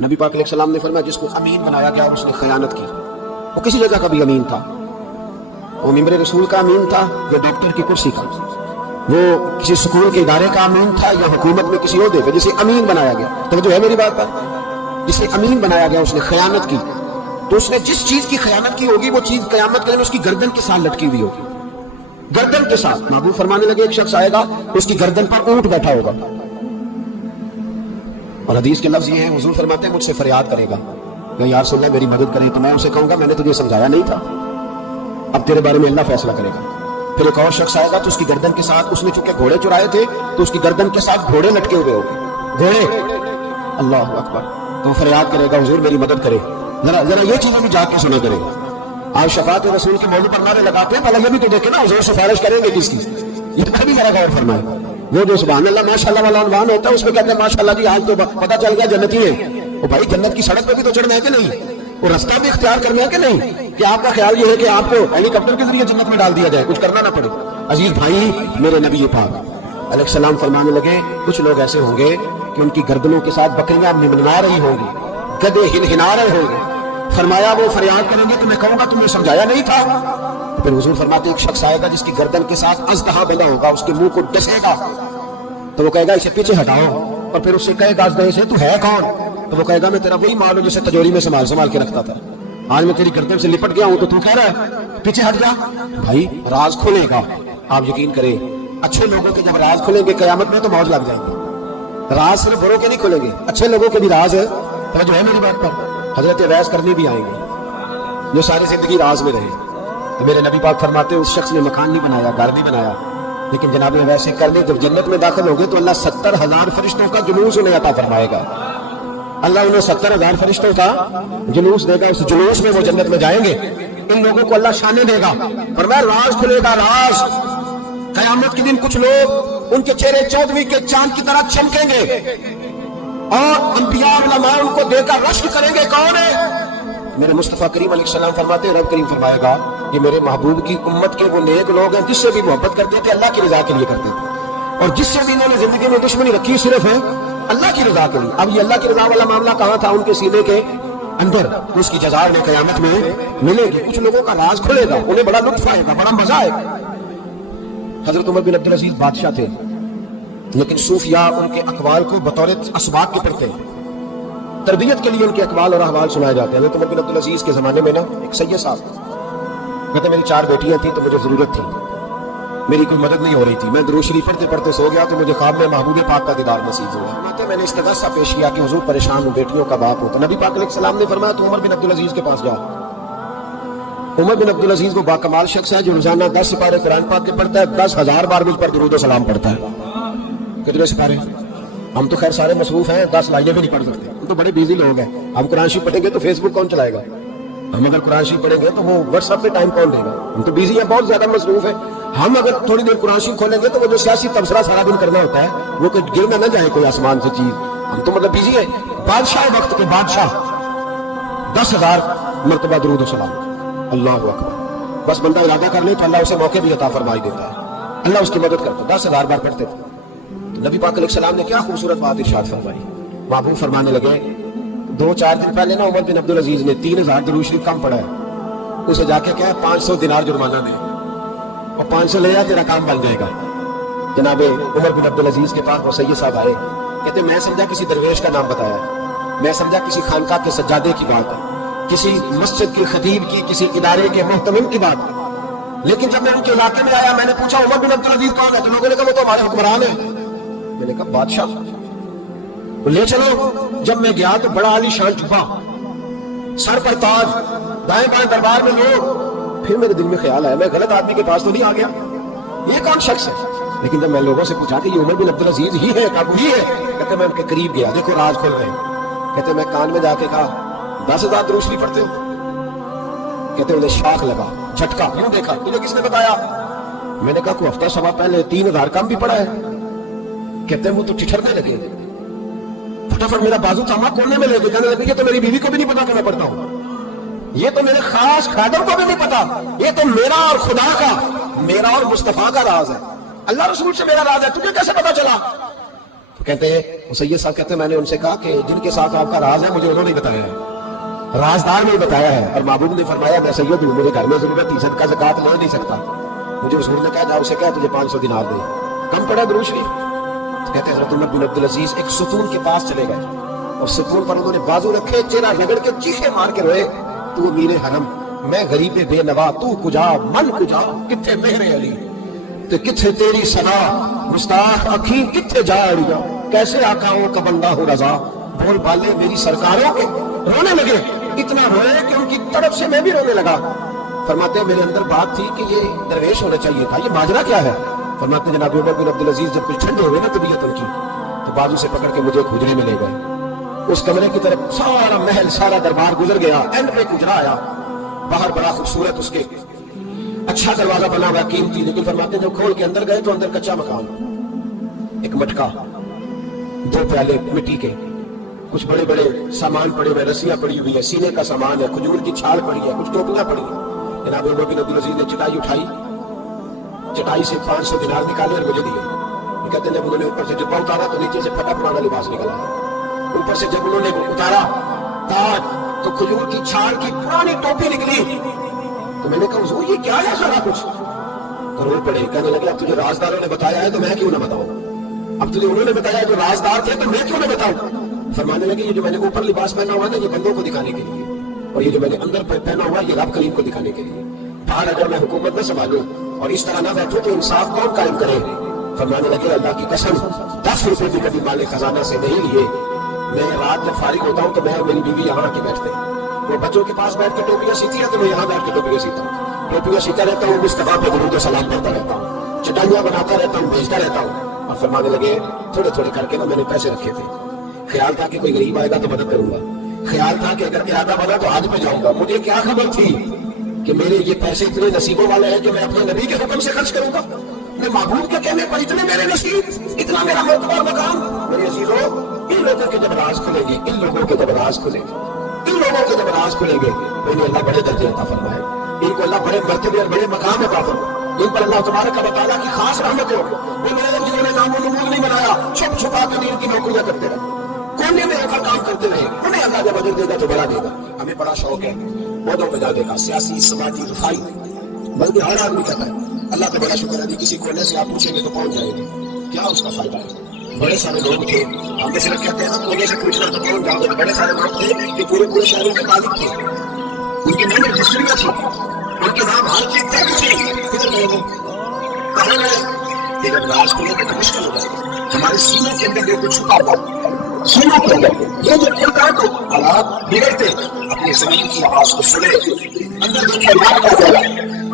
نبی پاک علیہ السلام نے فرمایا جس کو امین بنایا گیا اور اس نے خیانت کی، وہ کسی جگہ کا بھی امین تھا، وہ ممبر رسول کا امین تھا یا ڈاکٹر کی کرسی کا، وہ کسی سکول کے ادارے کا امین تھا یا حکومت میں کسی عہدے پہ جسے امین بنایا گیا، توجہ ہے میری بات پر، جسے امین بنایا گیا اس نے خیانت کی، تو اس نے جس چیز کی خیانت کی ہوگی وہ چیز قیامت کے دن اس کی گردن کے ساتھ لٹکی ہوئی ہوگی، گردن کے ساتھ۔ محبوب فرمانے لگے ایک شخص آئے گا اس کی گردن پر اونٹ بیٹھا ہوگا، اور حدیث کے لفظ یہ ہیں، حضور فرماتے ہیں مجھ سے فریاد کرے گا کہ یا رسول اللہ میری مدد کریں، تو میں اسے کہوں گا میں نے تجھے سمجھایا نہیں تھا، اب تیرے بارے میں اللہ فیصلہ کرے گا۔ پھر ایک اور شخص آئے گا تو اس کی گردن کے ساتھ، اس نے چونکہ گھوڑے چرائے تھے تو اس کی گردن کے ساتھ گھوڑے لٹکے ہوئے ہوگے، گھوڑے، اللہ اکبر، تو فریاد کرے گا حضور میری مدد کرے۔ ذرا یہ چیزیں بھی جا کے سنا کرے۔ آپ شفاعت رسول کے موضوع پر نعرے لگاتے ہیں، پہلے یہ بھی تو دیکھیں نا حضور سفارش کریں گے کس کی، یہ بھی ذرا غور فرمائے۔ وہ جو سبحان اللہ ماشاءاللہ والا عنوان ہوتا ہے اس میں کہتے ہیں ماشاءاللہ جی آج تو پتہ چل گیا جنتی ہے، وہ بھائی جنت کی سڑک پہ بھی تو چڑھنا ہے کہ نہیں، وہ رستہ بھی اختیار کرنا ہے کہ نہیں، کہ آپ کا خیال یہ ہے کہ آپ کو ہیلی کاپٹر کے ذریعے جنت میں ڈال دیا جائے، کچھ کرنا نہ پڑے۔ عزیز بھائی، میرے نبی پاک علیہ السلام فرمانے لگے کچھ لوگ ایسے ہوں گے کہ ان کی گردنوں کے ساتھ بکریاں نمنما رہی ہوں گی، گدھے ہنہنا رہے ہوں گے، فرمایا وہ فریاد کریں گے تو میں کہوں گا تمہیں سمجھایا نہیں تھا۔ پھر حضور فرماتے ایک شخص آئے گا جس کی گردن کے ساتھ اژدہا بندھا ہوگا، اس کے منہ کو ڈسے گا تو وہ کہے گا اسے پیچھے ہٹاؤ، اور پھر اس سے کہے گا اژدہے سے تو ہے کون، تو وہ کہے گا میں تیرا وہی مال ہوں جسے تجوری میں سنبھال کے رکھتا تھا، آج میں تیری گردن سے لپٹ گیا ہوں تو کہہ رہا ہے پیچھے ہٹ جا۔ بھائی راز کھلے گا، آپ یقین کریں اچھے لوگوں کے جب راز کھلیں گے قیامت میں تو موج لگ جائیں گے، راز صرف بروں کے نہیں کھلیں گے، اچھے لوگوں کے بھی راز ہے، توجہ ہے میری بات پر۔ حضرت اویس کرنی بھی آئیں گے جو ساری زندگی راز میں رہے، تو میرے نبی پاک فرماتے ہیں اس شخص نے مکان نہیں بنایا، گھر نہیں بنایا، لیکن جناب ویسے کرنے جب جنت میں داخل ہوں گے تو اللہ 70,000 فرشتوں کا جلوس انہیں عطا فرمائے گا، اللہ انہیں 70,000 فرشتوں کا جلوس دے گا، اس جلوس میں وہ جنت میں جائیں گے، ان لوگوں کو اللہ شانے دے گا، فرمایا راز کھلے گا، راز۔ قیامت کے دن کچھ لوگ ان کے چہرے 14ویں کے چاند کی طرح چمکیں گے، اور انبیاء علماء ان کو دے کر رشک کریں گے، کون ہے؟ میرے مصطفیٰ کریم علیہ السلام فرماتے ہیں رب کریم فرمائے گا یہ میرے محبوب کی امت کے وہ نیک لوگ ہیں جس سے بھی محبت کرتے تھے اللہ کی رضا کے لیے کرتے تھے، اور جس سے بھی انہوں نے زندگی میں دشمنی رکھی صرف ہے اللہ کی رضا کے لیے۔ اب یہ اللہ کی رضا والا معاملہ کہاں تھا؟ ان کے سینے کے اندر، اس کی جزا میں قیامت میں ملے گی۔ کچھ لوگوں کا راز کھلے گا، انہیں بڑا لطف آئے گا، بڑا مزہ آئے گا۔ حضرت عمر بن عبدالعزیز بادشاہ تھے، لیکن صوفیاء ان کے اقوال کو بطور اسباق کے پڑھتے ہیں، تربیت کے لیے ان کے اقوال اور احوال سنائے جاتے ہیں۔ حضرت عمر بن عبدالعزیز کے زمانے میں نا ایک سید صاحب کہتے میری 4 بیٹیاں تھیں تو مجھے ضرورت تھی، میری کوئی مدد نہیں ہو رہی تھی، میں درود شریف پڑھتے پڑھتے سو گیا تو مجھے خواب میں محبوب پاک کا دیدار نصیب ہوا، میں نے استغاثہ پیش کیا کہ حضور پریشان ہوں، بیٹیوں کا باپ ہوں، تو نبی پاک علیہ السلام نے فرمایا تو عمر بن عبدالعزیز کے پاس جاؤ۔ عمر بن عبدالعزیز وہ باکمال شخص ہے جو روزانہ 10 سپارے قرآن پاک کے پڑھتا ہے، 10,000 بار مجھ پر درود و سلام پڑھتا ہے۔ کتنے سپارے؟ ہم تو خیر سارے مصروف ہیں، 10 لائنیں بھی نہیں پڑھ سکتے، ہم تو بڑے بیزی لوگ ہیں، ہم قرآن شریف پڑھیں گے تو فیس بک کون چلائے گا، ہم اگر قرآن شریف پڑھیں گے تو وہ واٹس ایپ پہ ٹائم کون دے گا، ہم تو بیزی ہیں، بہت زیادہ مصروف ہیں۔ ہم اگر تھوڑی دیر قرآن شریف کھولیں گے تو وہ جو سیاسی تبصرہ سارا دن کرنا ہوتا ہے وہ گر نہ جائے کوئی آسمان سے چیز، ہم تو مطلب بیزی ہیں۔ بادشاہ وقت کے بادشاہ 10,000 مرتبہ درود و سلام، اللہ اکبر، بس بندہ ارادہ کر لے تو اللہ اسے موقع بھی عطا فرمائی دیتا ہے، اللہ اس کی مدد کرتا ہے۔ 10,000 بار پڑھتے تھے۔ نبی پاک علیہ السلام نے کیا خوبصورت بات ارشاد فرمائی، محبوب فرمانے لگے 2-4 دن پہلے نا عمر بن عبدالعزیز نے 3,000 درود شریف کم پڑھا ہے، اسے جا کے کہا 500 دینار جرمانہ دے، اور 500 لے جا تیرا کام بن جائے گا۔ جناب عمر بن عبدالعزیز کے پاس وہ سید صاحب آئے، کہتے میں سمجھا کسی درویش کا نام بتایا ہے، میں سمجھا کسی خانقاہ کے سجادے کی بات ہے، کسی مسجد کے خطیب کی، کسی ادارے کے محتمم کی بات ہے، لیکن جب میں ان کے علاقے میں آیا میں نے پوچھا عمر بن عبدالعزیز کون ہے، تو لوگوں نے کہا وہ تو ہمارے حکمران ہیں۔ میں نے کہا بادشاہ لے چلو۔ جب میں گیا تو بڑا عالی شان جبہ، سر پر تاج، دائیں بائیں دربار میں لوگ، پھر میرے دل میں خیال آیا میں غلط آدمی کے پاس تو نہیں آ گیا، یہ کون شخص ہے؟ لیکن جب میں لوگوں سے پوچھا کہ یہ عمر بن عبدالعزیز ہی ہے، کہا وہی ہے، کہتے میں ان کے قریب گیا، دیکھو راز کھل رہے ہیں، کہتے میں کان میں جا کے کہا 10,000 درود شریف پڑھتے ہو؟ کہتے انہیں شاخ لگا، جھٹکا، کیوں دیکھا تجھے کس نے بتایا؟ میں نے کہا کوئی ہفتہ سوا پہلے 3,000 کم بھی پڑھا ہے۔ کہتے ہیں وہ تو ٹھٹھرنے لگے، فٹافٹ میرا بازو تھاما کونے میں لے کے کہنے لگے یہ تو میری بیوی کو بھی نہیں پتا کہ میں پڑھتا ہوں، یہ تو میرے خاص خادم کو بھی نہیں پتا، یہ تو میرا اور خدا کا، میرا اور مصطفیٰ کا راز ہے، اللہ رسول سے میرا راز ہے، تجھے کیسے پتا چلا؟ کہتے ہیں سید صاحب کہتے ہیں میں نے ان سے کہا کہ جن کے ساتھ آپ کا راز ہے مجھے انہوں نے بتایا ہے، رازدار نے بتایا ہے، اور محبوب نے فرمایا میں سید ہوں، مجھے گھر میں ضرورت تھی، صدقہ زکات لے نہیں سکتا، مجھے حضور نے کہا جا اسے کہا تجھے 500 دینار دے، کم پڑا درود شریف۔ کہتے ہیں حضرت عمر بن عبدالعزیز ایک ستون کے پاس چلے گئے اور ستون پر انہوں نے بازو رکھے، چہرہ رگڑ کے چیخے مار کے روئے، تو امیر حرم میں غریب بے نوا، تو کجا من کجا، کتھے مہر علی تو کتھے تیری ثنا، مستاخ اکھیں کتھے جا اڑیا، کیسے آقاؤں کا بندہ ہو رضا، بول بالے میری سرکاروں کے رونے لگے، اتنا روئے کہ ان کی طرف سے میں بھی رونے لگا۔ فرماتے ہیں میرے اندر بات تھی کہ یہ درویش ہونا چاہیے تھا، یہ ماجرا کیا ہے؟ فرماتے ہیں جناب عمر بن عبدالعزیز جب کچھ ٹھنڈے ہوئے نا طبیعت ان کی، تو بازو سے پکڑ کے مجھے ایک حجرے میں لے گئے، اس کمرے کی طرف سارا محل سارا دربار گزر گیا، اینڈ میں حجرا آیا، باہر بڑا خوبصورت اس کے اچھا دروازہ بنا ہوا قیمتی، لیکن فرماتے ہیں جب کھول کے اندر گئے تو اندر کچا مکان، ایک مٹکا، 2 پیالے مٹی کے، کچھ بڑے بڑے سامان پڑے ہوئے، رسیاں پڑی ہوئی ہے، سینے کا سامان ہے، کھجور کی چھال پڑی ہے، کچھ ٹوپیاں پڑی ہیں۔ جناب عمر بن عبدالعزیز نے چٹائی اٹھائی، چٹائی سے 500 دینار نکالے اور مجھے دیے۔ یہ کہتے ہیں جب انہوں نے اوپر سے جبہ اتارا تو نیچے سے پھٹا پرانا لباس نکلا، اوپر سے جب انہوں نے اتارا تاج تو کھجور کی چھال کی پرانی ٹوپی نکلی، تو میں نے کہا حضور یہ کیا ہے سارا کچھ؟ تو رو پڑے، کہنے لگے اب تجھے رازداروں نے بتایا ہے تو میں کیوں نہ بتاؤں، اب تجھے انہوں نے بتایا جو رازدار تھے تو میں کیوں نہ بتاؤں؟ فرمانے لگے یہ جو میں نے اوپر لباس پہنا ہوا نا یہ بندوں کو دکھانے کے لیے، اور یہ جو میں نے اندر پہنا ہوا یہ رب کریم کو دکھانے کے لیے، باہر اگر میں حکومت نہ سنبھالوں اور اس طرح نہ بیٹھوں تو انصاف کون قائم کرے؟ فرمانے لگے اللہ کی قسم 10 روپے بھی کبھی مال خزانہ سے نہیں لیے، میں رات جب فارغ ہوتا ہوں تو میں اور میری بیوی یہاں کے بیٹھتے ہیں، وہ بچوں کے پاس بیٹھ کے ٹوپیاں سیتی ہے تو میں یہاں بیٹھ کے ٹوپیاں سیتا ہوں، ٹوپیاں سیتا رہتا ہوں، مصطفیٰ پہ درود و سلام پڑھتا رہتا ہوں، چٹائیاں بناتا رہتا ہوں، بھیجتا رہتا ہوں۔ اور فرمانے لگے تھوڑے تھوڑے کر کے نا میں نے پیسے رکھے تھے، خیال تھا کہ کوئی غریب آئے گا تو مدد کروں گا، خیال تھا کہ اگر ارادہ بنا تو آج پہ جاؤں گا، مجھے کیا خبر تھی کہ میرے یہ پیسے اتنے نصیبوں والے ہیں جو میں اپنے نبی کے حکم سے خرچ کروں گا، میں محبوب کے کہنے پر اتنے میرے نصیب، اتنا میرا مرتبہ مقام۔ میرے عزیزوں ان لوگوں کے جب راز کھلیں گے، ان لوگوں کے جب راز کھلیں گے، ان لوگوں کے جب راز کھلیں گے تو انہیں اللہ بڑے درجے عطا فرمائے، ان کو اللہ بڑے مرتبے اور بڑے مقام عطا فرمائے، ان پر اللہ تبارک و تعالیٰ کی خاص رحمت ہو۔ وہ لوگ جنہوں نے نام و نمود نہیں بنایا، چھپ چھپا کر دین کی نوکریاں کرتے رہے، کونے میں ہو کر کام کرتے رہے، انہیں اللہ جب اجر دے گا تو بڑا دے گا۔ ہمیں بڑا شوق ہے عہدوں پہ جانے کا، سیاسی سماجی رفائی، بلکہ ہر آدمی کہتا ہے اللہ کا بڑا شکر ہے جی کسی کونے سے آپ پوچھیں گے تو پہنچ جائیں گے، کیا اس کا فائدہ ہے؟ بڑے سارے لوگ تھے، ہم نے صرف کہتے ہیں نا کونے سے پوچھنا تو پہنچ جاؤ گے، بڑے سارے لوگ تھے کہ پورے شہروں کے مالک تھے، ان کے نام رجسٹریاں تھی، ان کے نام ہر چیز طے تھی، کدھر گئے وہ؟ کہاں گئے؟ یہ جب راز کھلے گا تو مشکل ہو جائے گا، ہمارے سینوں کے اندر جو کچھ چھپا ہوا سینوں کے اندر یہ جب کھلتا ہے تو حالات بگڑتے، اپنی زمین کی آواز کو سنے، اندر دیکھے یاد کر جائے،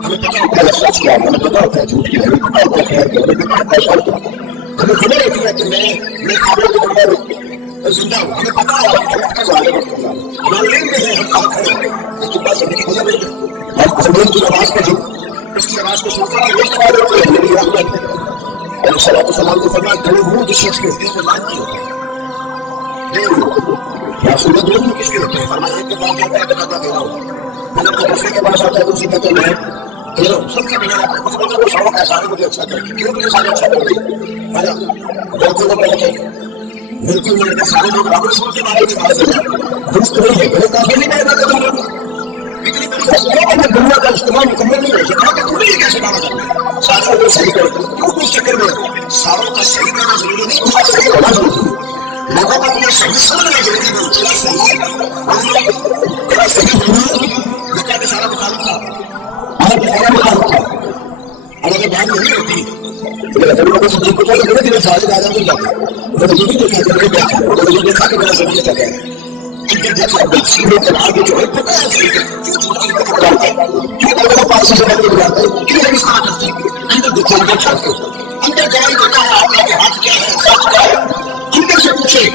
ہمیں پتہ ہوتا ہے سچ کیا، ہمیں پتہ ہوتا ہے جھوٹ کیا، ہمیں پتہ ہوتا ہے خیر کیا، ہمیں پتہ ہوتا ہے شر کیا، ہمیں خبر ہوتی ہے کہ میں خوابوں کے اندر زندہ ہوں، ہمیں پتہ ہے ہمارے علم میں ہے ہم کہاں کھڑے ہیں، لیکن بات سمجھ کی نظر نہیں ہے، ہم زمین کی آواز کو جو اس کی آواز کو سنتے ہیں روز کھڑے ہوتے ہیں، میری رحمت علیہ الصلوۃ والسلام کو فرمایا دو منہ جس شخص کے دل میں مان کی ہوتے ہیں، یا سنت دو منہ کس کے ہوتے ہیں؟ فرمایا ایک کے پاس جاتا ہے تو کہتا دے رہا ہوں، مطلب کہ دوسرے کے پاس آتا ہے دوسری کہتے میں دے رہا ہوں، سب کے بنا کچھ لوگوں کو شوق ہے سارے مجھے اچھا کریں، کیوں مجھے سارے اچھا کریں، ہے نا؟ بالکل نہ پہلے بالکل نہیں کہ سارے لوگ رب رسول کے بارے میں بات کریں، درست نہیں ہے، بڑے کافی نہیں پیدا کروں گا، اتنی بڑی ہستیوں میں دنیا کا اجتماع مکمل نہیں ہے، جہاں تک تھوڑی ہے کیسے دعویٰ کریں، سارے لوگ صحیح کریں، کیوں اس چکر میں ساروں کا صحیح کرنا ضروری نہیں، بہت صحیح ہونا ضروری ہے، لوگوں کو اپنے صحیح سمجھنا ضروری ہے، تیرا صحیح ہونا لکھا کے سارا مخالف تھا، اور بہت مخالف تھا، اور اگر بات نہیں ہوتی لوگوں سے کو تو میرے دل سارے دادا مل جاتے ہیں، میں نے یہ بھی دیکھا کہ میرے کیا ہے، میں نے یہ دیکھا کہ میرا زمین کیا ہے، کیونکہ دیکھا بچیوں کے بعد جو ہے پتہ ہے صحیح کیوں بڑھاتا ہے، کیوں لوگوں کو 500 سے بڑھ کے بڑھاتا ہے، کیوں لوگ اس طرح کرتے ہیں، اندر دیکھو اندر چھوڑتے ہیں، اندر گواہی دیتا ہے آپ کے ہاتھ کیا ہے، سچ کیا ہے، اندر سے پوچھے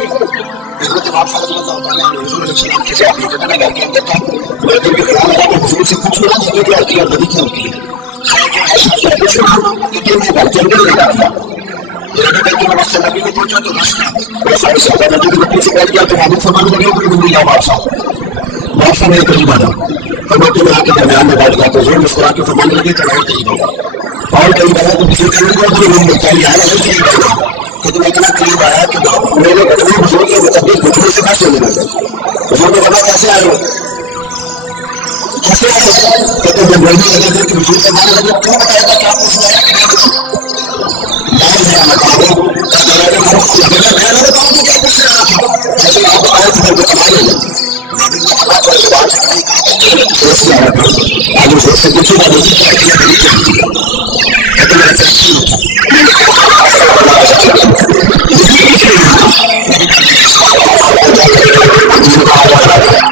حضرت آپ صلی اللہ تعالیٰ علیہ حضور علیہ السلام کسی آپ نے کتنا گھر کے اندر تھا، میرے دل میں خیال آیا کہ حضور سے پوچھو نا یہ کیا ہوتی ہے اور بدی کیا ہوتی ہے، ہے کہ ایسا کیا پوچھو کہ تم نے گھر کے اندر لگا دیا، میرا بیٹا کہ نماز سے نبی میں پہنچا تو رس تھا، وہ سارے صحابہ نبی کے نبی سے بیٹھ گیا تو حامد فرمانے لگے کہ بندی جاؤ واپس آؤ، واپس میرے قریب آ جاؤ، اور میں تمہیں آ کے درمیان میں بیٹھ گیا تو حضور مسکرا کے فرمانے لگے چڑھائی قریب آؤ، اور قریب آیا تو کسی قریب آؤ تو نہیں چاہیے آیا تو قریب آؤ، لیکن اتنا قریب آیا کہ میرے گھٹنے حضور کے مطابق گھٹنے سے کیسے ملا جائے. حضور نے کہا کیسے آئے کیسے آئے کہتے جب بولنے لگے تھے کہ حضور سے مانے لگے کیوں بتایا تھا کیا پوچھ رہا ہے کہ میں بتاؤں میں آتا ہوں اگر میں بتاؤں تو کیا پوچھ رہا تھا ایسے آپ بتائیں تو پھر وہ کمال ہو جائے. تھوڑی سی بات سوچ کے آیا تھا آج اس سے پوچھوں گا نہیں کیا کیا نہیں کیا کہتے میرا چاچی آپ سے بات کریں گے تو اس بات کا انتظار نہیں تھا. اس بات کا انتظار کر رہے تھے اس بات کا انتظار کر رہے تھے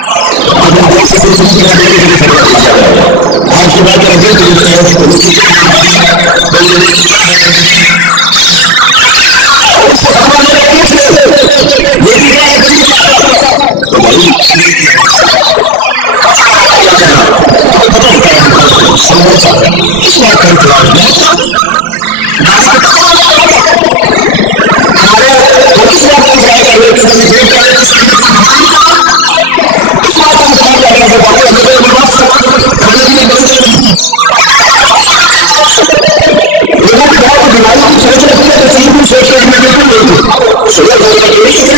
لوگوں کی بہت بیماری کی سوچ رکھی ہے تو بالکل سوچ رہے میں بالکل نہیں تھی سوچ بہت ضروری ہے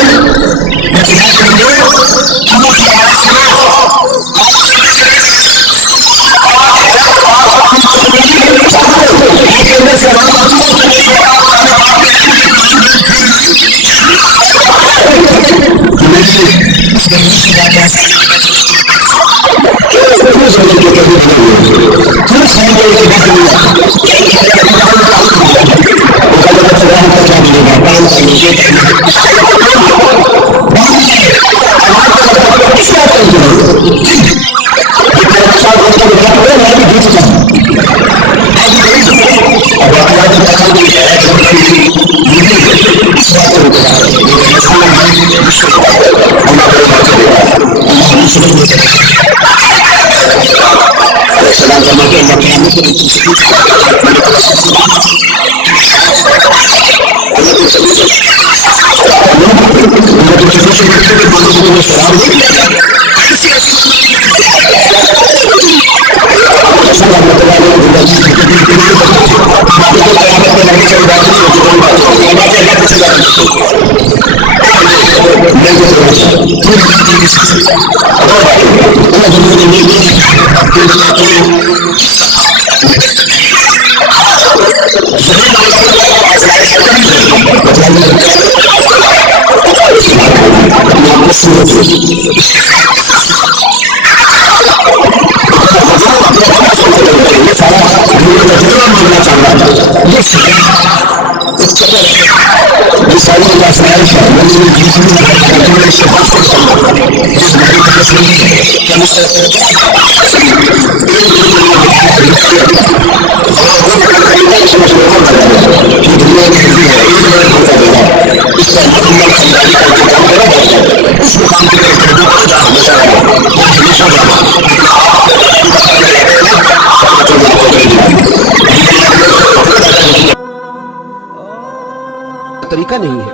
طریقہ نہیں ہے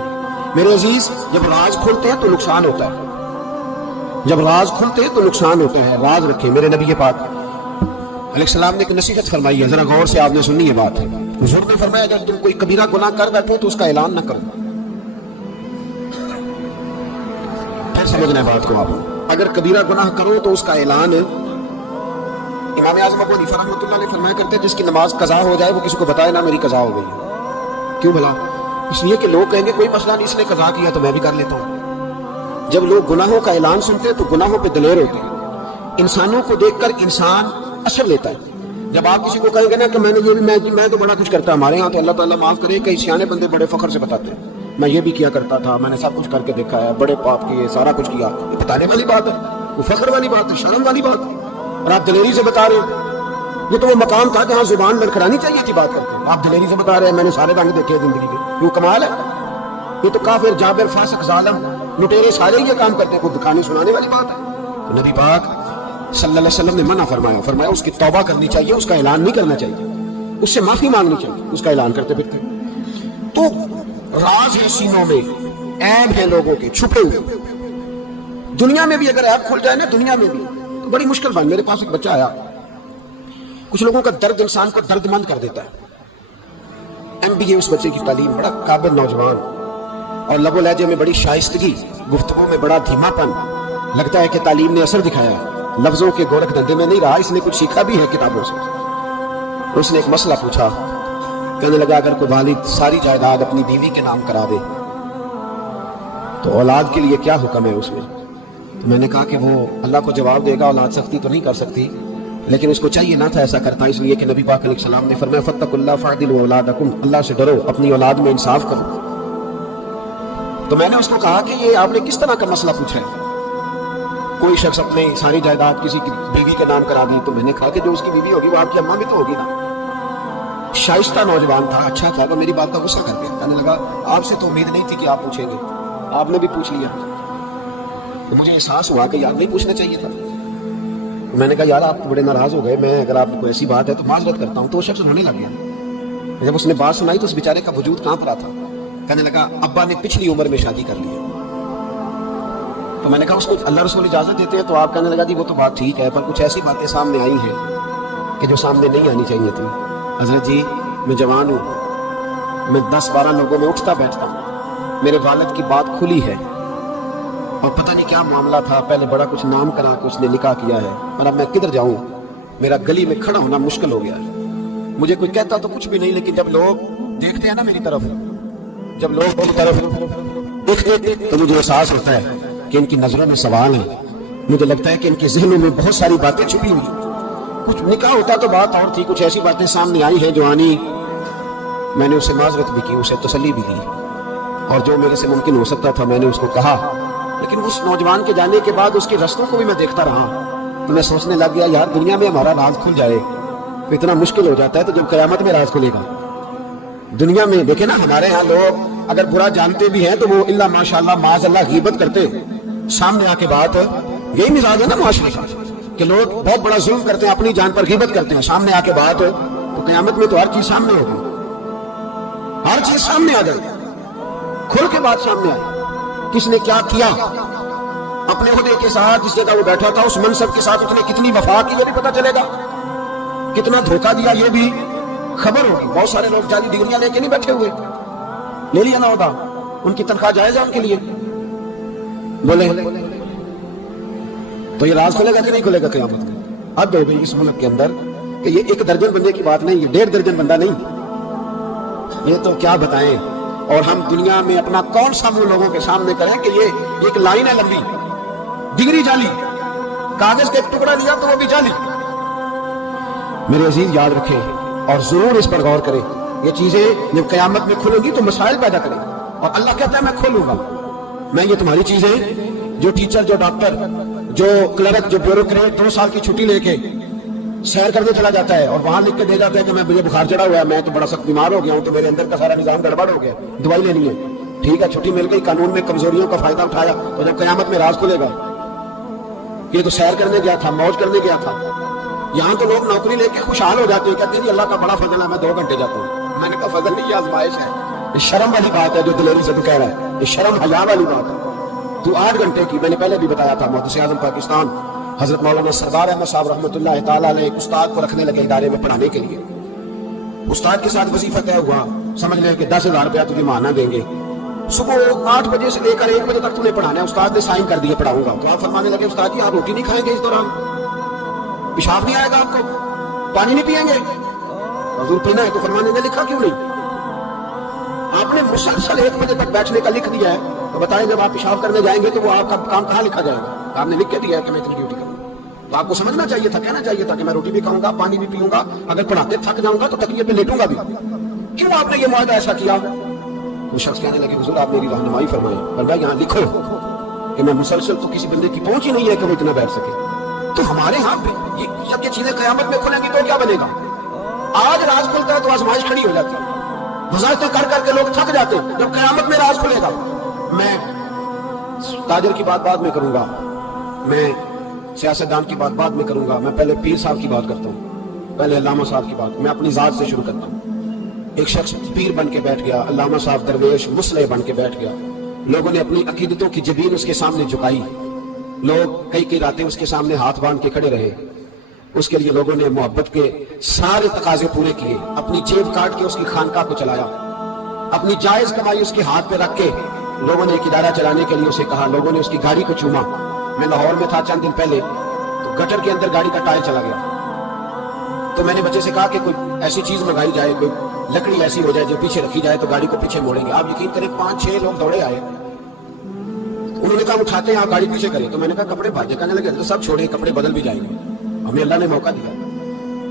میرے عزیز. جب راز کھلتے ہیں تو نقصان ہوتا ہے جب راز کھلتے ہیں تو نقصان ہوتا ہے. راز رکھیں. میرے نبی پاک علیہ السلام نے ایک نصیحت فرمائی ہے ذرا غور سے آپ نے سنی یہ بات. حضور نے فرمایا اگر تم کوئی کبیرہ گناہ کر بیٹھو تو اس کا اعلان نہ کرو. پھر سمجھنا ہے بات کو آپ. اگر کبیرہ گناہ کرو تو اس کا اعلان. امام اعظم ابو حنیفہ رحمۃ اللہ علیہ فرمایا کرتے جس کی نماز قضا ہو جائے وہ کسی کو بتائے نہ میری قضا ہو گئی. کیوں بھلا؟ اس لیے کہ لوگ کہیں گے کوئی مسئلہ نہیں اس نے قضا کیا تو میں بھی کر لیتا ہوں. جب لوگ گناہوں کا اعلان سنتے ہیں تو گناہوں پہ دلیر ہوتے ہیں. انسانوں کو دیکھ کر انسان اثر لیتا ہے. جب آپ کسی کو کہیں گے نا کہ میں نے یہ بھی میں تو بڑا کچھ کرتا ہوں. ہمارے ہاں تو اللہ تعالیٰ معاف کرے کئی سیانے بندے بڑے فخر سے بتاتے ہیں میں یہ بھی کیا کرتا تھا میں نے سب کچھ کر کے دیکھا ہے بڑے پاپ کیے سارا کچھ کیا. یہ بتانے والی بات ہے وہ فخر والی بات ہے شرم والی بات ہے. اور آپ دلیری سے بتا رہے ہیں. یہ تو وہ مقام تھا جہاں زبان لڑکھڑانی چاہیے تھی بات کرتے. آپ دلیری سے بتا رہے ہیں میں نے سارے رنگ دیکھے زندگی کے. یہ کمال ہے. یہ تو کافر جابر فاسق ظالم لٹیرے سارے یہ کام کرتے ہیں. کوئی دکھانے سنانے والی بات ہے. تو نبی پاک صلی اللہ علیہ وسلم نے منع فرمایا اس کی توبہ کرنی چاہیے اس کا اعلان نہیں کرنا چاہیے. اس سے معافی مانگنی چاہیے اس کا اعلان کرتے پھرتے. تو راز ہے سینوں میں عیب ہے لوگوں کے چھپے ہوئے. دنیا میں بھی اگر عیب کھل جائے نا دنیا میں بھی تو بڑی مشکل بات. میرے پاس ایک بچہ آیا. کچھ لوگوں کا درد انسان کو درد مند کر دیتا ہے. تعلیم بھی ہے اس بچے کی تعلیم، بڑا قابل نوجوان، اور لب و لہجے میں بڑی شائستگی، گفتگو میں بڑا دھیما پن، لگتا ہے کہ تعلیم نے اثر دکھایا، لفظوں کے گورکھ دھندے میں نہیں رہا، اس نے کچھ سیکھا بھی ہے کتابوں سے۔ اس نے ایک مسئلہ پوچھا، کہنے لگا اگر کوئی والد ساری جائیداد اپنی بیوی کے نام کرا دے تو اولاد کے لیے کیا حکم ہے اس میں؟ تو میں نے کہا کہ وہ اللہ کو جواب دے گا، اولاد سختی تو نہیں کر سکتی، لیکن اس کو چاہیے نہ تھا ایسا کرتا، اس لیے کہ نبی پاک علیہ السلام نے فرمایا فاتقوا اللہ فاعدلوا اولادکم، اللہ سے ڈرو، اپنی اولاد میں انصاف کرو۔ تو میں نے اس کو کہا کہ یہ آپ نے کس طرح کا مسئلہ پوچھا ہے؟ کوئی شخص اپنے ساری جائیداد کسی کی بیوی کے نام کرا دی، تو میں نے کہا کہ جو اس کی بیوی ہوگی وہ آپ کی اماں بھی تو ہوگی نا۔ شائستہ نوجوان تھا، اچھا تھا، تو میری بات کا غصہ کر گیا، کہنے لگا آپ سے تو امید نہیں تھی کہ آپ پوچھیں گے، آپ نے بھی پوچھ لیا۔ تو مجھے احساس ہوا کہ یار نہیں پوچھنا چاہیے تھا۔ میں نے کہا یار آپ بڑے ناراض ہو گئے، میں اگر آپ کو ایسی بات ہے تو معذرت کرتا ہوں۔ تو وہ شخص رونے لگ گیا۔ جب اس نے بات سنائی تو اس بیچارے کا وجود کانپ رہا تھا، کہنے لگا ابا نے پچھلی عمر میں شادی کر لی ہے۔ تو میں نے کہا اس کو اللہ رسول اجازت دیتے ہیں؟ تو آپ کہنے لگا جی وہ تو بات ٹھیک ہے، پر کچھ ایسی باتیں سامنے آئی ہیں کہ جو سامنے نہیں آنی چاہیے تھی۔ حضرت جی میں جوان ہوں، میں 10-12 لوگوں میں اٹھتا بیٹھتا ہوں، میرے والد کی بات کھلی ہے، اور پتہ نہیں کیا معاملہ تھا، پہلے بڑا کچھ نام کرا کے اس نے نکاح کیا ہے، اور اب میں کدھر جاؤں؟ میرا گلی میں کھڑا ہونا مشکل ہو گیا ہے۔ مجھے کوئی کہتا تو کچھ بھی نہیں، لیکن جب لوگ دیکھتے ہیں نا میری طرف، جب لوگ میری طرف دیکھتے تو مجھے احساس ہوتا ہے کہ ان کی نظروں میں سوال ہے، مجھے لگتا ہے کہ ان کے ذہنوں میں بہت ساری باتیں چھپی ہوئی ہیں۔ کچھ نکاح ہوتا تو بات اور تھی، کچھ ایسی باتیں سامنے آئی ہیں جو آنی۔ میں نے اسے معذرت بھی کی، اسے تسلی بھی دی، اور جو میرے سے ممکن ہو سکتا تھا میں نے اس کو کہا۔ لیکن اس نوجوان کے جانے کے بعد اس کے رستوں کو بھی میں دیکھتا رہا، تو میں سوچنے لگ گیا یار دنیا میں ہمارا راز کھل جائے تو اتنا مشکل ہو جاتا ہے، تو جب قیامت میں راز کھلے گا؟ دنیا میں دیکھیں نا، ہمارے ہاں لوگ اگر برا جانتے بھی ہیں تو وہ اللہ ماشاءاللہ معاذ اللہ غیبت کرتے، سامنے آ کے بات، یہی مزاج ہے نا معاشرے کا کہ لوگ بہت بڑا ظلم کرتے ہیں، اپنی جان پر غیبت کرتے ہیں، سامنے آ کے بات، تو قیامت میں تو ہر چیز سامنے ہوگی، ہر چیز سامنے آ جائے، کھل کے بات سامنے آئے، کس نے کیا کیا، اپنے عہدے کے ساتھ جس جگہ وہ بیٹھا تھا اس منصب کے ساتھ اس نے کتنی وفا کی یہ بھی پتہ چلے گا، کتنا دھوکہ دیا یہ بھی خبر ہوگی۔ بہت سارے لوگ جعلی ڈگریاں لے کے نہیں بیٹھے ہوئے، لے لیا نہ ہوتا، ان کی تنخواہ جائز ہے ان کے لیے، بولے تو یہ راز کھلے گا کہ نہیں کھلے گا قیامت کا؟ اب ہو گئی اس ملک کے اندر کہ یہ 1 درجن بندے کی بات نہیں، یہ 1.5 درجن بندہ نہیں، یہ تو کیا بتائیں۔ اور ہم دنیا میں اپنا کون سا منہ لوگوں کے سامنے کریں کہ یہ ایک لائن ہے لمبی، ڈگری جعلی، کاغذ کا ایک ٹکڑا لیا تو وہ بھی جعلی۔ میرے عزیز یاد رکھیں اور ضرور اس پر غور کریں، یہ چیزیں جب قیامت میں کھلیں گی تو مسائل پیدا کریں، اور اللہ کہتا ہے میں کھولوں گا، میں یہ تمہاری چیزیں، جو ٹیچر، جو ڈاکٹر، جو کلرک، جو بیوروکریٹ 2 سال کی چھٹی لے کے سیر کرنے چلا جاتا ہے اور وہاں لکھ کے دے جاتا ہے کہ مجھے بخار چڑھا ہوا ہے، میں تو بڑا سخت بیمار ہو گیا ہوں، تو میرے اندر کا سارا نظام گڑبڑ ہو گیا، دوائی لینی ہے، ٹھیک ہے چھٹی مل گئی، قانون میں کمزوریوں کا فائدہ اٹھایا، تو جب قیامت میں راز کھلے گا یہ تو سیر کرنے گیا تھا، موج کرنے گیا تھا۔ یہاں تو لوگ نوکری لے کے خوشحال ہو جاتے ہیں، کہتے ہیں اللہ کا بڑا فضل ہے، میں 2 گھنٹے جاتا ہوں۔ میں نے کہا فضل نہیں، یہ آزمائش ہے، یہ شرم والی بات ہے جو دلیری سے تو کہہ رہا ہے، یہ شرم حیا والی بات ہے۔ تو 8 گھنٹے کی، میں نے پہلے بھی بتایا تھا، محدث اعظم پاکستان حضرت مولانا سردار احمد صاحب رحمۃ اللہ تعالیٰ علیہ ایک استاد کو رکھنے لگے ادارے میں پڑھانے کے لیے۔ استاد کے ساتھ وظیفہ طے ہوا، سمجھ لیں کہ 10,000 روپیہ تجھے ماہانہ دیں گے، صبح 8 بجے سے لے کر 1 بجے تک تمہیں پڑھانا ہے۔ استاد نے سائن کر دیے پڑھاؤں گا، تو آپ فرمانے لگے استاد جی آپ روٹی نہیں کھائیں گے اس دوران، پیشاب نہیں آئے گا آپ کو، پانی نہیں پیئیں گے؟ حضور پینا ہے تو فرمانے میں لکھا کیوں نہیں؟ آپ نے مسلسل 1 بجے تک بیٹھنے کا لکھ دیا ہے، تو بتائیں جب آپ پیشاب کرنے جائیں گے تو وہ آپ کا کام کہاں لکھا جائے گا؟ آپ نے لکھ کے دیا ہے کہ میں اتنی ڈیوٹی کروں، تو آپ کو سمجھنا چاہیے تھا، کہنا چاہیے تھا کہ میں روٹی بھی کھاؤں گا، پانی بھی پیوں گا، اگر پڑھاتے تھک جاؤں گا تو تکیے پہ لیٹوں گا بھی۔ کیوں آپ نے یہ معاہدہ ایسا کیا؟ وہ شخص کہنے لگے حضور آپ میری رہنمائی فرمائیں، فرمایا یہاں لکھو کہ میں مسلسل، تو کسی بندے کی پہنچ ہی نہیں ہے کہ وہ اتنا بیٹھ سکے۔ تو ہمارے ہاں پہ جب یہ چیزیں قیامت میں کھلیں گی تو کیا بنے گا؟ آج راز کھلتا ہے تو آزمائش کھڑی ہو جاتی ہے، وظائفیں کر کر کے لوگ تھک جاتے ہیں، جب قیامت میں راز کھلے گا۔ میں تاجر کی بات بعد میں کروں گا، میں سیاستدان کی بات بعد میں کروں گا، میں پہلے پیر صاحب کی بات کرتا ہوں، پہلے علامہ صاحب کی بات، میں اپنی ذات سے شروع کرتا ہوں۔ ایک شخص پیر بن کے بیٹھ گیا، علامہ صاحب درویش مصلح بن کے بیٹھ گیا، لوگوں نے اپنی عقیدتوں کی جبین اس کے سامنے جھکائی، لوگ کئی راتیں اس کے سامنے ہاتھ باندھ کے کھڑے رہے، اس کے لیے لوگوں نے محبت کے سارے تقاضے پورے کیے، اپنی جیب کاٹ کے اس کی خانقاہ کو چلایا، اپنی جائز کمائی اس کے ہاتھ پہ رکھ کے لوگوں نے ایک ادارہ چلانے کے لیے اسے کہا، لوگوں نے اس کی گاڑی کو چوما۔ میں لاہور میں تھا چند دن پہلے، تو گٹر کے اندر گاڑی کا ٹائر چلا گیا، تو میں نے بچے سے کہا کہ کوئی ایسی چیز منگائی جائے، کوئی لکڑی ایسی ہو جائے جو پیچھے رکھی جائے تو گاڑی کو پیچھے موڑیں گے۔ آپ یقین کریں 5-6 لوگ دوڑے آئے، انہوں نے کہا اٹھاتے ہیں آپ گاڑی پیچھے کریں، تو میں نے کہا کپڑے بھاجے کرنے لگے تو سب چھوڑے، کپڑے بدل بھی جائیں گے، ہمیں اللہ نے موقع دیا۔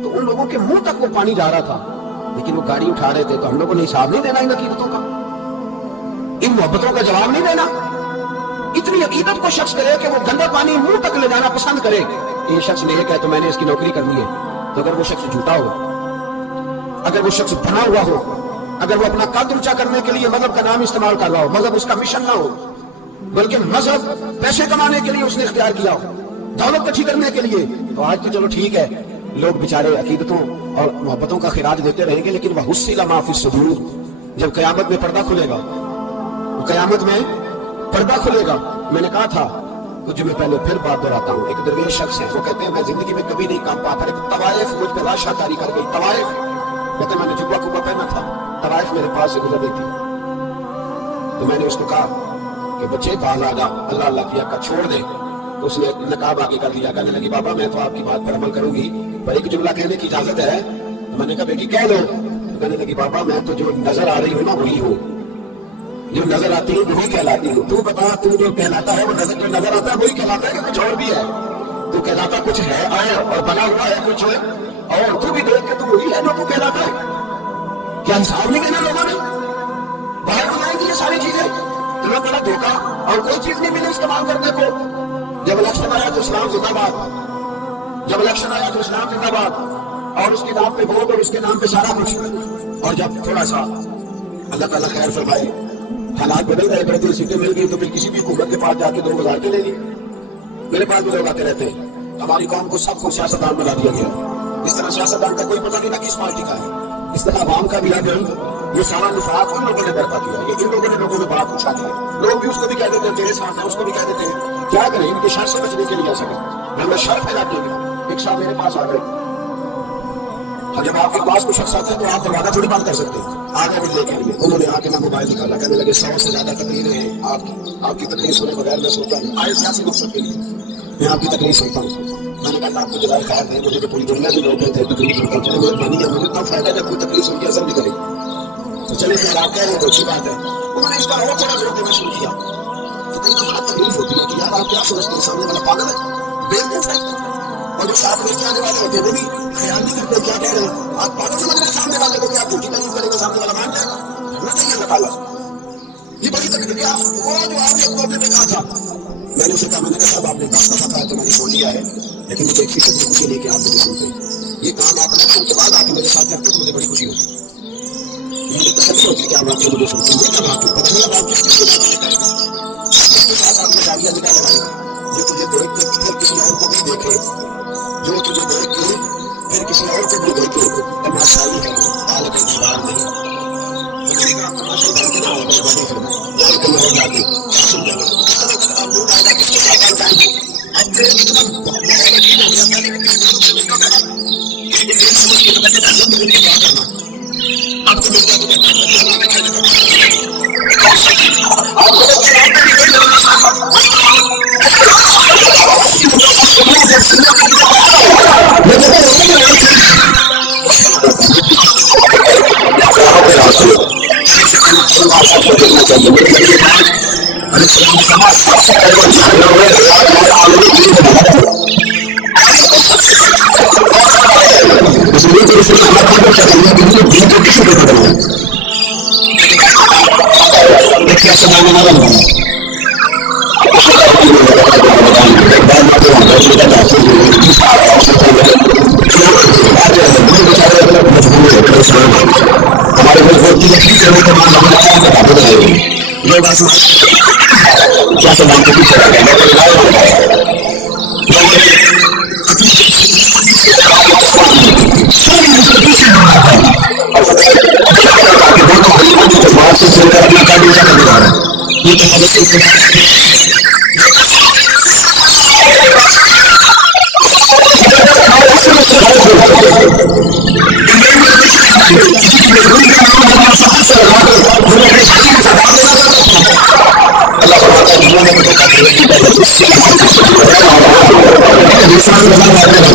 تو ان لوگوں کے منہ تک وہ پانی جا رہا تھا، لیکن وہ گاڑی اٹھا رہے تھے، تو ہم لوگوں نے حساب نہیں دینا ان عقیدتوں کا، ان محبتوں کا جواب نہیں دینا۔ اتنی عقیدت کو شخص کرے کہ وہ گندا پانی منہ تک لے جانا پسند کرے، یہ شخص نیک ہے تو میں نے اس کی نوکری کرنی ہے۔ تو اگر وہ شخص جھوٹا ہو، اگر وہ شخص بنا ہوا ہو، اگر وہ اپنا قد اونچا کرنے کے لیے مذہب کا نام استعمال کر رہا ہو، مذہب اس کا مشن نہ ہو، بلکہ مذہب پیسے کمانے کے لیے اس نے اختیار کیا ہو، دولت اکٹھی کرنے کے لیے، تو آج تو چلو ٹھیک ہے، لوگ بیچارے عقیدتوں اور محبتوں کا خراج دیتے رہیں گے، لیکن وہ حصل ما فی الصدور، جب قیامت میں پردہ کھلے گا، قیامت میں پردہ کھلے گا۔ میں نے کہا تھا کچھ میں پہلے پھر بات دہراتا ہوں، ایک درویش شخص ہے، وہ کہتے ہیں میں زندگی میں کبھی نہیں کام پاتا، لیکن طوائف مجھ پہ راشا کاری کر گئی، طوائف، کہتے ہیں میں نے جبہ کبا پہنا تھا، طوائف میرے پاس سے گزر گئی تھی، تو میں نے اس کو کہا کہ بچے باز آ جا، اللہ اللہ کیا کا چھوڑ دے، تو اس نے نقاب آگے کر دیا، کہنے لگی بابا میں تو آپ کی بات پر عمل کروں گی، پر ایک جملہ کہنے کی اجازت ہے؟ تو میں نے کہا بیٹی کہہ لو، تو کہنے لگی بابا میں تو جو نظر آ رہی ہوں نا وہی ہوں، جو نظر آتی ہے وہی کہلاتی ہوں، تو بتا تو جو کہلاتا ہے وہ جو نظر آتا ہے وہی کہلاتا ہے کہ کچھ اور بھی ہے؟ تو کہلاتا کچھ ہے آیا اور بنا ہوا ہے کچھ ہے، اور تو بھی دیکھ کے تو وہی ہے جو تو کہلاتا ہے۔ کیا انصاف نہیں دینا لوگوں نے؟ باہر بنائیں گی یہ ساری چیزیں، تمہیں بڑا دھوکہ اور کوئی چیز نہیں ملی استعمال کرنے کو۔ جب الیکشن آیا تو اسلام زندہ باد، جب الیکشن آیا تو اسلام زندہ باد، اور اس کے نام پہ ووٹ اور اس کے نام پہ سارا کچھ، اور جب تھوڑا سا اللہ تعالیٰ خیر فرمائے حالات بدل گئے، بڑے دل سیٹیں مل گئی، تو پھر کسی بھی حکومت کے پاس جا کے 2000 کے لے لی۔ میرے پاس بھی لوگ آتے رہتے ہیں، ہماری قوم کو سب کو سیاستدان بنا دیا گیا، اس طرح سیاستدان کا کوئی پتہ نہیں نہ کس پارٹی کا ہے، اس طرح عوام کا بھی ہے یہ سارا نفاق ان لوگوں نے برپا کیا، یہ ان لوگوں نے لوگوں میں بات پوچھا دیا، لوگ بھی اس کو بھی کہہ دیتے ہیں تیرے ساتھ ہیں، اس کو بھی کہہ دیتے ہیں، کیا کریں ان کے شر سے بچنے کے لیے ایسا کریں، ہمیں شر پھیلاتے ہیں۔ ایک صاحب میرے پاس آ گئے، اور جب آپ کے پاس کوئی شخص آتا ہے تو آپ دروازہ تھوڑی بند کر سکتے ہیں، آگے ملنے کے لیے انہوں نے آ کے نہ موبائل نکالا، کہنے لگے 100 سے زیادہ تقریریں ہیں آپ کی تقریر سنے بغیر میں سوتا ہوں، آئے سیاسی مقصد کے لیے میں آپ کی تقریر سنتا ہوں۔ میں نے کہا آپ کو جزائے خیر دیں، مجھے تو پوری دنیا سے لوگ کہتے ہیں تقریر سنتا ہوں، چلے مہربانی ہے، مجھے تب فائدہ جب کوئی تقریر سن کے اثر بھی کرے، تو چلے خیر آپ کہہ رہے ہیں تو اچھی بات ہے۔ انہوں نے اس کا اور تھوڑا زور دینا شروع کیا، تو کئی دفعہ تکلیف ہوتی ہے کہ یار آپ کیا سمجھتے ہیں سامنے والا پاگل ہے، بے وقوف ہے، اور جو ساتھ لے کے آنے والے ہوتے ہیں وہ بھی خیال نہیں کرتے کیا کہہ رہے ہیں، آپ پاگل سمجھ رہے ہیں سامنے والے کو، کیا جھوٹی تعریف کریں گے سامنے والا مان جائے گا، نہ چاہیے اللہ تعالیٰ۔ یہ بڑی تکلیف ہے، وہ جو آپ نے موقع پہ کہا تھا، میں نے اسے کہا، میں نے کہا صاحب آپ نے 10 دفعہ کہا تو میں نے سن لیا ہے، لیکن مجھے 1% کی خوشی نہیں کہ آپ مجھے سنتے، یہ کام آپ الیکشن کے بعد آ کے میرے ساتھ کرتے تو مجھے بڑی خوشی ہوتی، مجھے تسلی ہوتی کہ آپ آپ سے مجھے سنتے ہیں، یہ بات پتہ نہیں اب آپ کس کے ساتھ کریں گے، اس کے ساتھ آپ نے جاویہ نکال لگائے جو تجھے دیکھ کے پھر کسی اور کو بھی دیکھے، جو تجھے دیکھ کے پھر کسی اور کو بھی دیکھے، تماشائی ہے عالم انسان نہیں، میں نے کہا تماشائی بن کے نہ ہو، مہربانی فرمائے جائے کہیں اور لا کے سن جائے گا، اس طرح کا آپ لوگ آئے گا، کس کے ساتھ آ جائیں گے، اب پھر اتنا بہت عجیب ہو گیا، میں نے کسی لوگ سے نہیں کرنا، یہ نہیں سمجھ کے میں نے کہا میرے لیے کیا کرنا، اب تو ملتا تمہیں آپ کو دیکھنا چاہیے، ہمارے ملک کی لکڑی کرنے کے بعد ہم نے بتاتے رہے گی یہ بات کیا سامان کو پیچھے رکھے میں تو لگاؤ ہو گئے لوگوں نے اپنی جذبات سے چل کر اپنا کام اونچا کر دے رہا ہے یہ بات